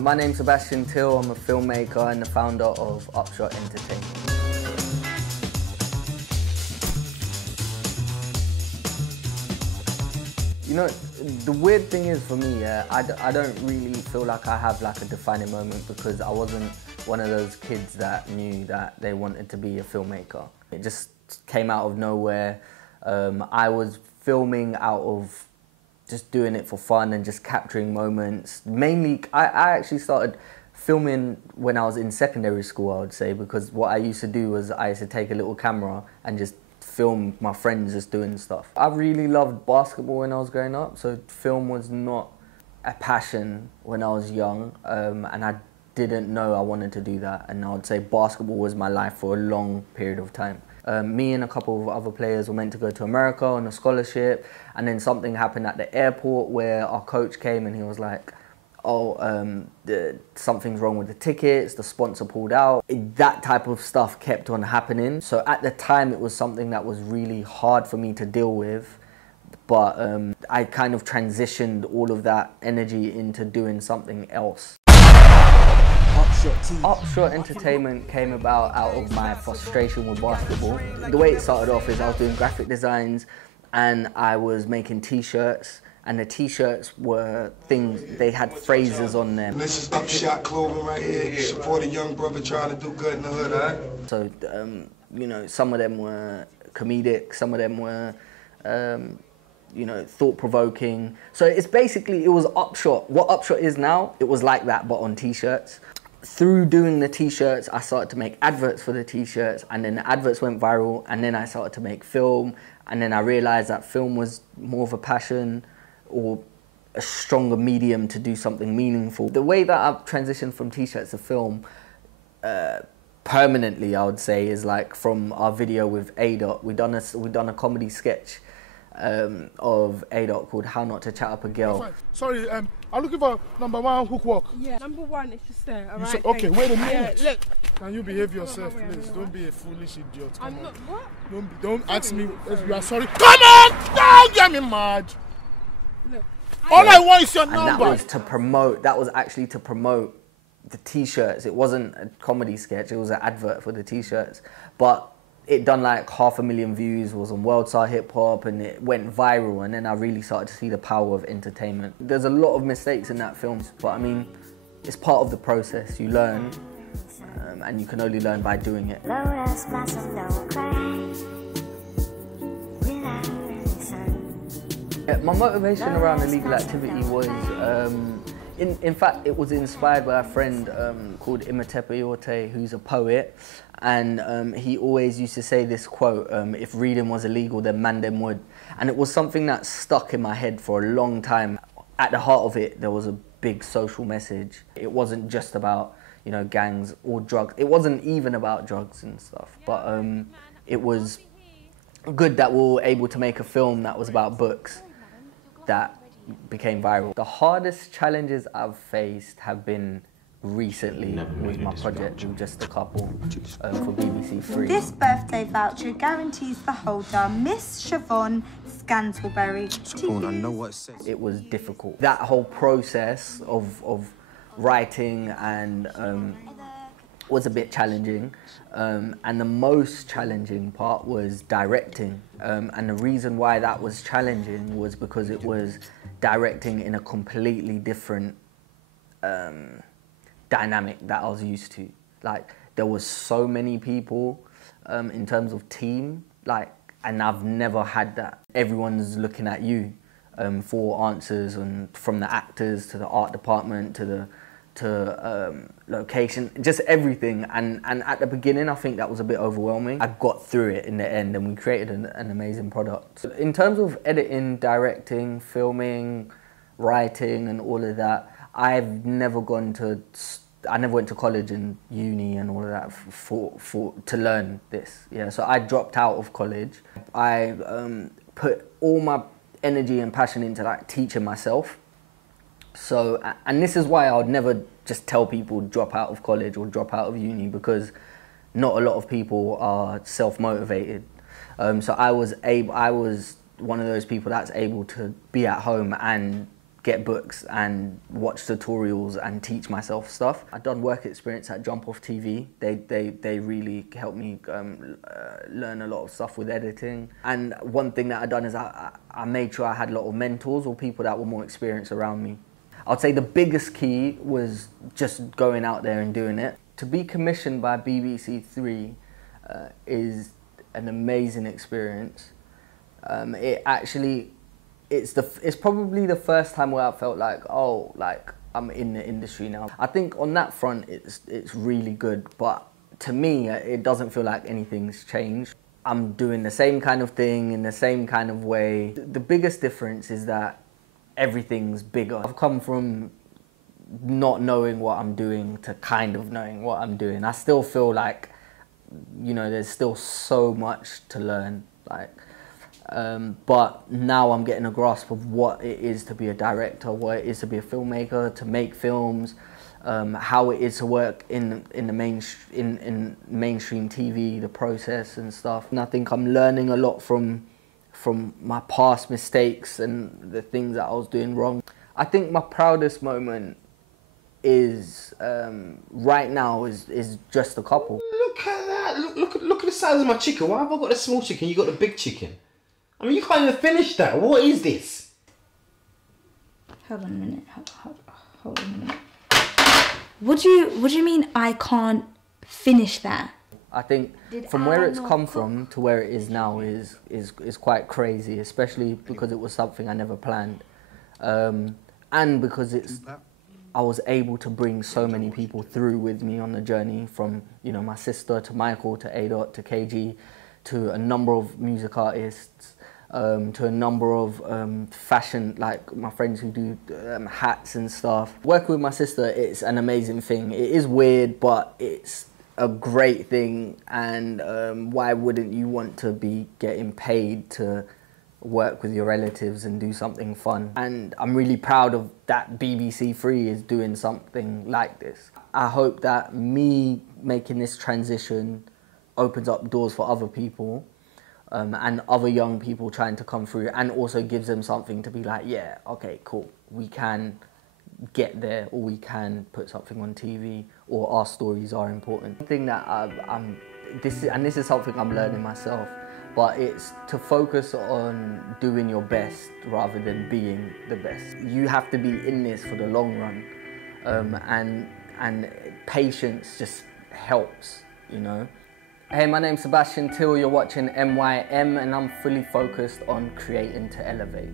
My name's Sebastian Thiel, I'm a filmmaker and the founder of Upshot Entertainment. You know, the weird thing is for me, I don't really feel like I have like a defining moment because I wasn't one of those kids that knew that they wanted to be a filmmaker. It just came out of nowhere. I was filming out of just doing it for fun and just capturing moments. Mainly, I actually started filming when I was in secondary school, I would say, because what I used to do was I used to take a little camera and just film my friends just doing stuff. I really loved basketball when I was growing up, so film was not a passion when I was young, and I didn't know I wanted to do that, and I would say basketball was my life for a long period of time. Me and a couple of other players were meant to go to America on a scholarship, and then something happened at the airport where our coach came and he was like, oh, something's wrong with the tickets, the sponsor pulled out. That type of stuff kept on happening. So at the time it was something that was really hard for me to deal with, but I kind of transitioned all of that energy into doing something else. Upshot Entertainment came about out of my frustration with basketball. The way it started off is I was doing graphic designs and I was making t-shirts, and the t-shirts were things, they had phrases on them. This is Upshot clothing right here. Support a young brother trying to do good in the hood, alright? So, you know, some of them were comedic, some of them were, you know, thought-provoking. So it's basically, it was Upshot. What Upshot is now, it was like that, but on t-shirts. Through doing the t-shirts, I started to make adverts for the t-shirts, and then the adverts went viral, and then I started to make film, and then I realized that film was more of a passion or a stronger medium to do something meaningful. The way that I've transitioned from t-shirts to film permanently, I would say, is like from our video with ADot. We done a comedy sketch of ADot called How Not to Chat Up a Girl. Sorry, I'm looking for #1 hook walk. Yeah, #1 is just there, alright? Okay, wait a minute. Yeah, look. Can you behave yourself, please? Don't be a foolish idiot. I'm not, what? Don't ask me if you are sorry. Come on! Don't get me mad! Look. All I want is your And number. that was to promote, that was actually to promote the t-shirts. It wasn't a comedy sketch, it was an advert for the t-shirts. But it done like 500,000 views, was on World Star Hip Hop, and it went viral, and then I really started to see the power of entertainment. There's a lot of mistakes in that film, but I mean, it's part of the process. You learn, and you can only learn by doing it. My motivation around illegal activity was, in fact, it was inspired by a friend called Imetepe Yorte, who's a poet, and he always used to say this quote, if reading was illegal, then man them would. And it was something that stuck in my head for a long time. At the heart of it, there was a big social message. It wasn't just about, you know, gangs or drugs. It wasn't even about drugs and stuff, but it was good that we were able to make a film that was about books that became viral. The hardest challenges I've faced have been recently with my project with Just a Couple for BBC Three. This birthday voucher guarantees the holder Miss Siobhan Scantlebury. I know what it says. It was difficult. That whole process of writing and was a bit challenging, and the most challenging part was directing, and the reason why that was challenging was because it was directing in a completely different dynamic that I was used to. Like, there was so many people in terms of team, like, and I've never had that. Everyone's looking at you for answers, and from the actors to the art department to location, just everything. And at the beginning, I think that was a bit overwhelming. I got through it in the end, and we created an amazing product. So in terms of editing, directing, filming, writing, and all of that, I never went to college and uni and all of that to learn this. Yeah, so I dropped out of college. I put all my energy and passion into like teaching myself. So, and this is why I would never just tell people drop out of college or drop out of uni, because not a lot of people are self-motivated. So I was one of those people that's able to be at home and get books and watch tutorials and teach myself stuff. I've done work experience at Jump Off TV. They really helped me learn a lot of stuff with editing. And one thing that I've done is I made sure I had a lot of mentors or people that were more experienced around me. I'd say the biggest key was just going out there and doing it. To be commissioned by BBC Three is an amazing experience. It's probably the first time where I felt like, oh, like I'm in the industry now. I think on that front, it's really good, but to me, it doesn't feel like anything's changed. I'm doing the same kind of thing in the same kind of way. The biggest difference is that everything's bigger. I've come from not knowing what I'm doing to kind of knowing what I'm doing. I still feel like, you know, there's still so much to learn. Like, but now I'm getting a grasp of what it is to be a director, what it is to be a filmmaker, to make films, how it is to work in mainstream TV, the process and stuff. And I think I'm learning a lot from my past mistakes and the things that I was doing wrong. I think my proudest moment is right now is just a couple. Look at that! Look at the size of my chicken. Why have I got the small chicken? You got the big chicken. I mean, you can't even finish that. What is this? Hold on a minute. Hold on a minute. What do you mean I can't finish that? I think from where it's come from to where it is now is quite crazy, especially because it was something I never planned, and because I was able to bring so many people through with me on the journey, from, you know, my sister to Michael to ADot to KG to a number of music artists, to a number of fashion, like my friends who do hats and stuff. Working with my sister, it's an amazing thing. It is weird, but it's a great thing, and why wouldn't you want to be getting paid to work with your relatives and do something fun? And I'm really proud of that BBC Three is doing something like this. I hope that me making this transition opens up doors for other people, and other young people trying to come through, and also gives them something to be like, yeah, okay, cool, we can get there, or we can put something on TV, or our stories are important. The thing that this is something I'm learning myself, but it's to focus on doing your best rather than being the best. You have to be in this for the long run, and patience just helps, you know. Hey, my name's Sebastian Thiel, you're watching MYM, and I'm fully focused on creating to elevate.